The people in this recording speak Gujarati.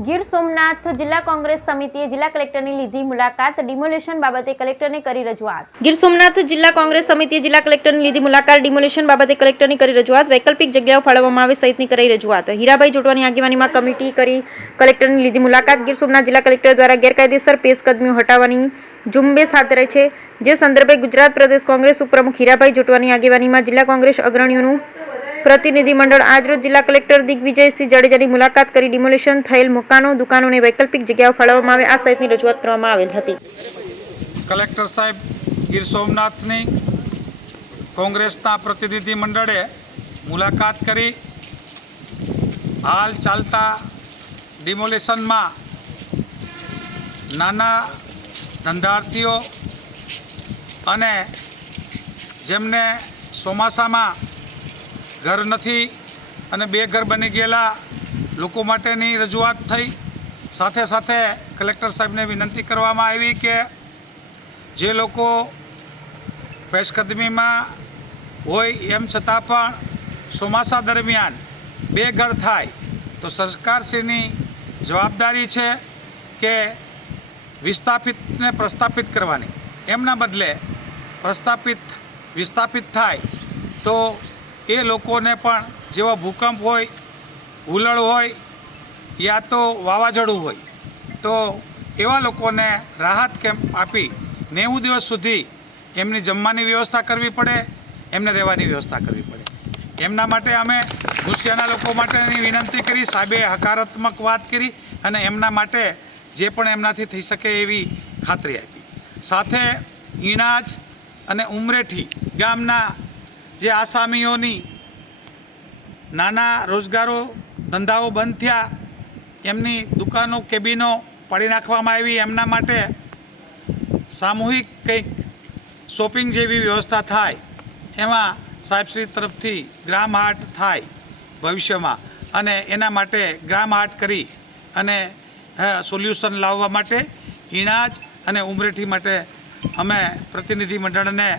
ગીર સોમનાથ જિલ્લા કોંગ્રેસ સમિતિએ જિલ્લા કલેક્ટરની લીધી મુલાકાત, ડિમોલિશન બાબતે કલેક્ટરને કરી રજૂઆત. ગીર સોમનાથ જિલ્લા કોંગ્રેસ સમિતિએ જિલ્લા કલેક્ટરની લીધી મુલાકાત, ડિમોલિશન બાબતે કલેક્ટરની કરી રજૂઆત. વૈકલ્પિક જગ્યાઓ ફાળવવામાં આવે સહિતની કરી રજૂઆત. હીરાભાઈ જોટવાની આગેવાનીમાં કમિટી કરી કલેક્ટરની લીધી મુલાકાત. ગીર સોમનાથ જિલ્લા કલેક્ટર દ્વારા ગેરકાયદેસર પેશકદમીઓ હટાવવાની ઝુંબેશ હાથ ધરાઈ છે, જે સંદર્ભે ગુજરાત પ્રદેશ કોંગ્રેસ ઉપપ્રમુખ હીરાભાઈ જોટવાની આગેવાનીમાં જિલ્લા કોંગ્રેસ અગ્રણીઓનું પ્રતિનિધિમંડળ આજરોજ જિલ્લા કલેક્ટર દિગ્વિજયસિંહ જાડેજાની મુલાકાત કરી ડિમોલિશન થયેલ મકાનો, દુકાનોને વૈકલ્પિક જગ્યાઓ ફાળવવામાં આવે આ સહિતની રજૂઆત કરવામાં આવેલ હતી. કલેક્ટર સાહેબ ગીર સોમનાથની કોંગ્રેસના પ્રતિનિધિમંડળે મુલાકાત કરી હાલ ચાલતા ડિમોલિશનમાં નાના ધંધાર્થીઓ અને જેમને ચોમાસામાં ઘર નથી અને બેઘર બની ગયેલા લોકો માટેની રજૂઆત થઈ. સાથે સાથે કલેક્ટર સાહેબને વિનંતી કરવામાં આવી કે જે લોકો પેશકદમીમાં હોય એમ છતાં પણ ચોમાસા દરમિયાન બેઘર થાય તો સરકારશ્રીની જવાબદારી છે કે વિસ્થાપિતને પ્રસ્થાપિત કરવાની. એમના બદલે વિસ્થાપિત થાય તો એ લોકોને પણ જેવા ભૂકંપ હોય, હુલળ હોય યા તો વાવાઝોડું હોય તો એવા લોકોને રાહત કેમ્પ આપી 90 દિવસ સુધી એમની જમવાની વ્યવસ્થા કરવી પડે, એમને રહેવાની વ્યવસ્થા કરવી પડે. એમના માટે અમે ગુસ્સાના લોકો માટેની વિનંતી કરી, સાહેબે હકારાત્મક વાત કરી અને એમના માટે જે પણ એમનાથી થઈ શકે એવી ખાતરી આપી. સાથે ઈણાજ અને ઉમરેઠી ગામના જે આસામીઓની નાના રોજગારો ધંધાઓ બંધ થયા, એમની દુકાનો, કેબિનો પાડી નાખવામાં આવી, એમના માટે સામૂહિક કંઈક શોપિંગ જેવી વ્યવસ્થા થાય એમાં સાહેબશ્રી તરફથી ગ્રામ હાટ થાય ભવિષ્યમાં અને એના માટે ગ્રામ હાટ કરી અને સોલ્યુશન લાવવા માટે ઈણાજ અને ઉમરેઠી માટે અમે પ્રતિનિધિ મંડળને